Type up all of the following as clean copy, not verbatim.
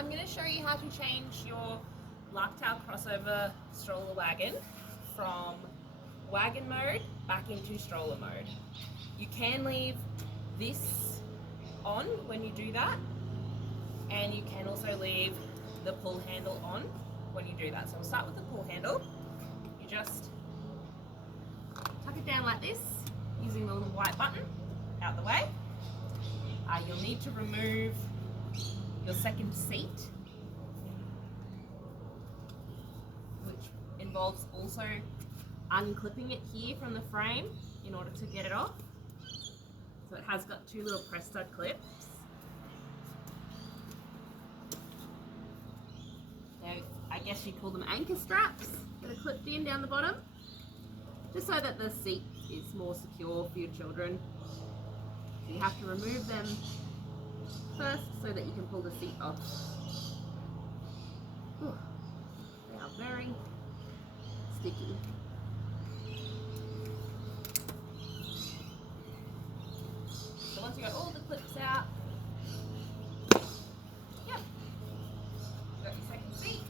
I'm going to show you how to change your Larktale Crossover Stroller Wagon from wagon mode back into stroller mode. You can leave this on when you do that, and you can also leave the pull handle on when you do that. So we'll start with the pull handle. You just tuck it down like this using the little white button out the way. You'll need to remove your second seat, which involves also unclipping it here from the frame in order to get it off. So it has got two little press stud clips. Now, I guess you'd call them anchor straps that are clipped in down the bottom, just so that the seat is more secure for your children. So you have to remove them first so that you can pull the seat off. Whew. They are very sticky. So once you got all the clips out, yep, you got your second seat.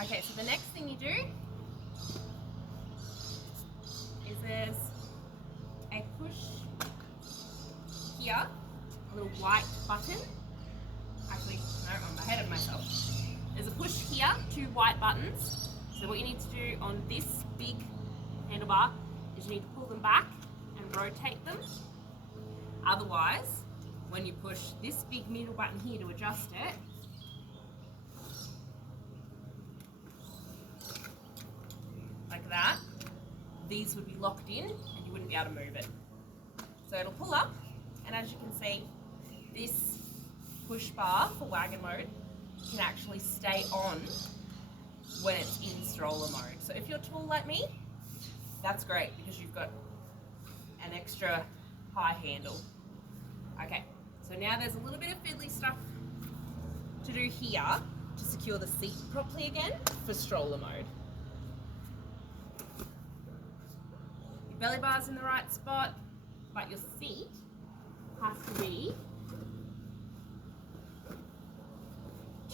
Okay, so the next thing you do is there's a push here, a little white button. Actually, no, I'm ahead of myself. There's a push here, two white buttons. So what you need to do on this big handlebar is you need to pull them back and rotate them. Otherwise, when you push this big middle button here to adjust it, like that, these would be locked in and you wouldn't be able to move it. So it'll pull up, and as you can see, this push bar for wagon mode can actually stay on when it's in stroller mode. So if you're tall like me, that's great because you've got an extra high handle. Okay, so now there's a little bit of fiddly stuff to do here to secure the seat properly again for stroller mode. Your belly bar's in the right spot, but your seat has to be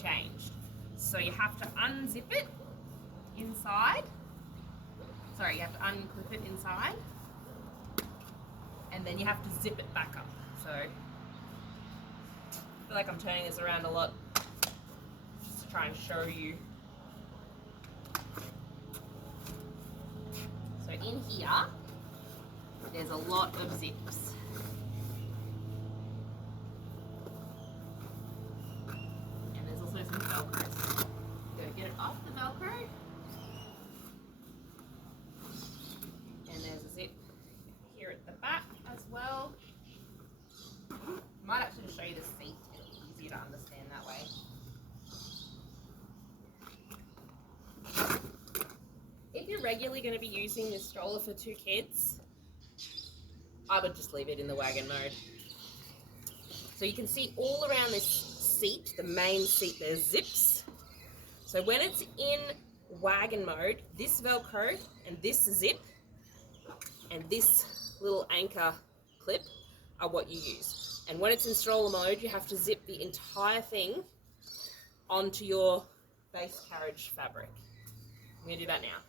changed. So you have to unzip it inside. Sorry, you have to unclip it inside. And then you have to zip it back up. So I feel like I'm turning this around a lot just to try and show you. So in here, there's a lot of zips. And there's also some Velcro. So get it off the Velcro. And there's a zip here at the back as well. I might actually show you the seat, it'll be easier to understand that way. If you're regularly going to be using this stroller for two kids, I would just leave it in the wagon mode. So you can see all around this seat, the main seat, there's zips. So when it's in wagon mode, this Velcro and this zip and this little anchor clip are what you use. And when it's in stroller mode, you have to zip the entire thing onto your base carriage fabric. I'm going to do that now.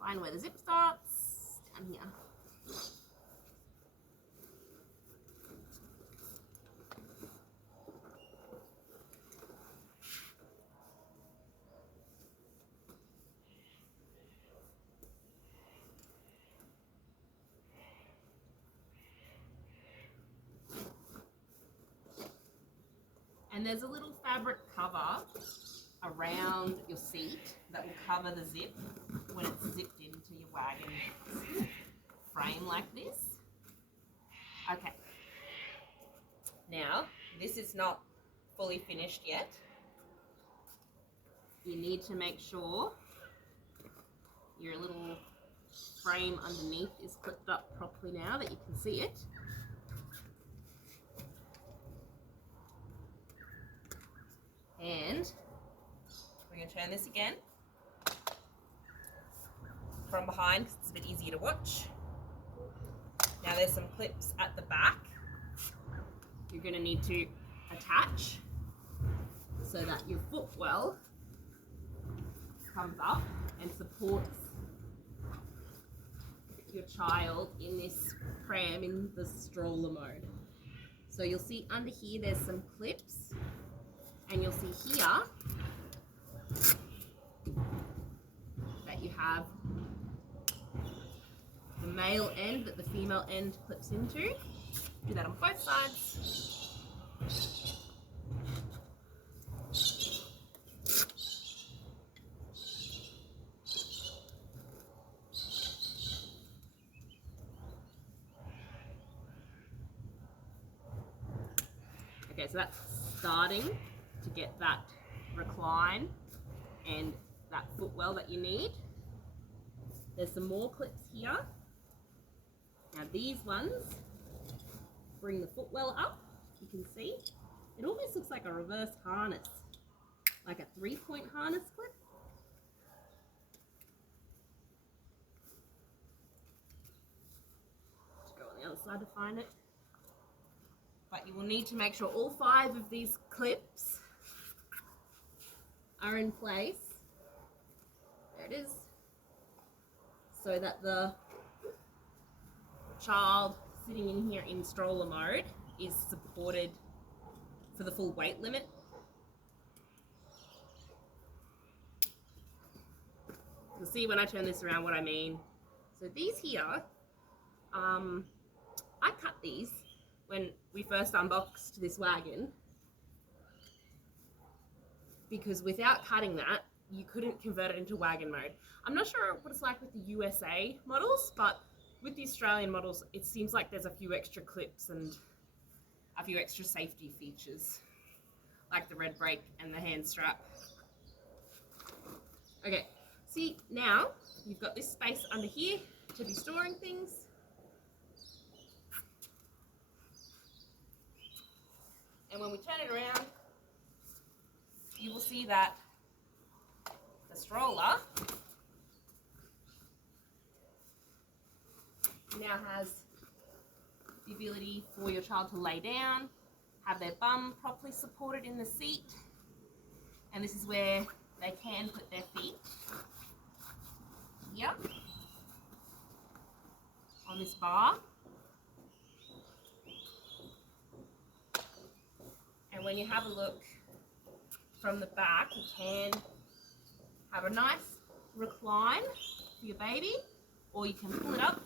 Find where the zip starts, down here. And there's a little fabric cover around your seat that will cover the zip when it's zipped into your wagon frame like this. Okay. Now, this is not fully finished yet. You need to make sure your little frame underneath is clipped up properly now that you can see it. And we're going to turn this again from behind because it's a bit easier to watch. Now there's some clips at the back you're going to need to attach so that your footwell comes up and supports your child in this pram in the stroller mode. So you'll see under here there's some clips, and you'll see here that you have the male end that the female end clips into. Do that on both sides. Okay, so that's starting to get that recline and that footwell that you need. There's some more clips here. Now these ones bring the footwell up. You can see it almost looks like a reverse harness, like a 3-point harness clip. Just go on the other side to find it. But you will need to make sure all 5 of these clips are in place. There it is. So that the child sitting in here in stroller mode is supported for the full weight limit. You'll see when I turn this around what I mean. So these here, I cut these when we first unboxed this wagon, because without cutting that, you couldn't convert it into wagon mode. I'm not sure what it's like with the USA models, but with the Australian models, it seems like there's a few extra clips and a few extra safety features, like the red brake and the hand strap. Okay, see, now you've got this space under here to be storing things. And when we turn it around, you will see that the stroller now has the ability for your child to lay down, have their bum properly supported in the seat, and this is where they can put their feet here on this bar. And when you have a look from the back, you can have a nice recline for your baby, or you can pull it up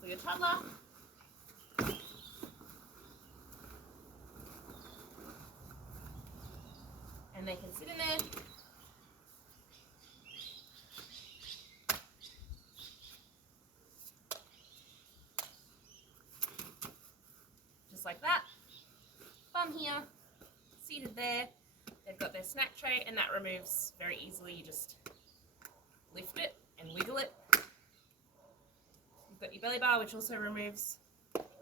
for your toddler. And they can sit in there. Just like that. Bum here, seated there. They've got their snack tray, and that removes very easily. You just lift it and wiggle it. You've got your belly bar, which also removes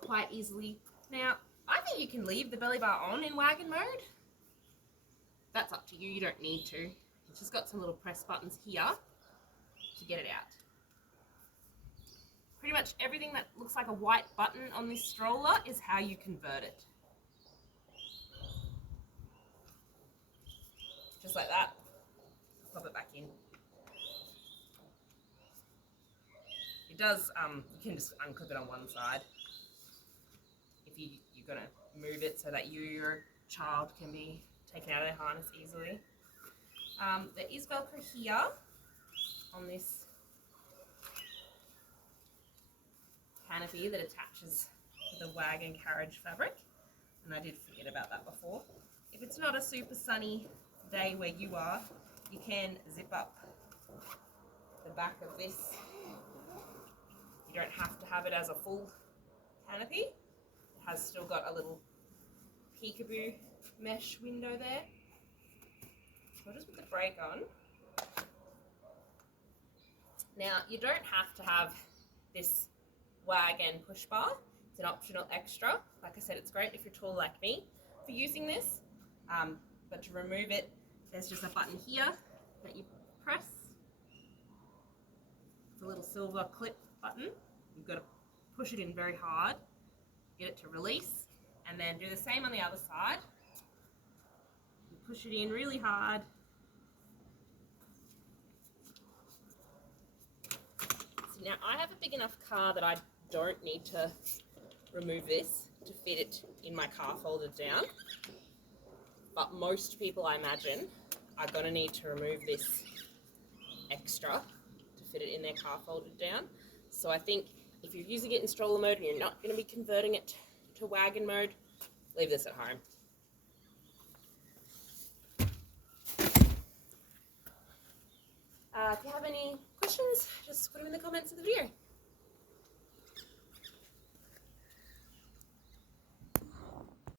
quite easily. Now, I think you can leave the belly bar on in wagon mode. That's up to you, you don't need to. It's just got some little press buttons here to get it out. Pretty much everything that looks like a white button on this stroller is how you convert it. Just like that. Pop it back in. It does, you can just unclip it on one side if you're going to move it so that your child can be taken out of their harness easily. There is Velcro here on this canopy that attaches to the wagon carriage fabric, and I did forget about that before. If it's not a super sunny day where you are, you can zip up the back of this. You don't have to have it as a full canopy. It has still got a little peekaboo mesh window there. So I'll just put the brake on. Now, you don't have to have this wagon push bar. It's an optional extra. Like I said, it's great if you're tall like me for using this. But to remove it, there's just a button here that you press. It's a little silver clip button. You've got to push it in very hard, get it to release, and then do the same on the other side. You push it in really hard. So now I have a big enough car that I don't need to remove this to fit it in my car folded down. But most people, I imagine, are going to need to remove this extra to fit it in their car folded down. So I think if you're using it in stroller mode and you're not going to be converting it to wagon mode, leave this at home. If you have any questions, just put them in the comments of the video.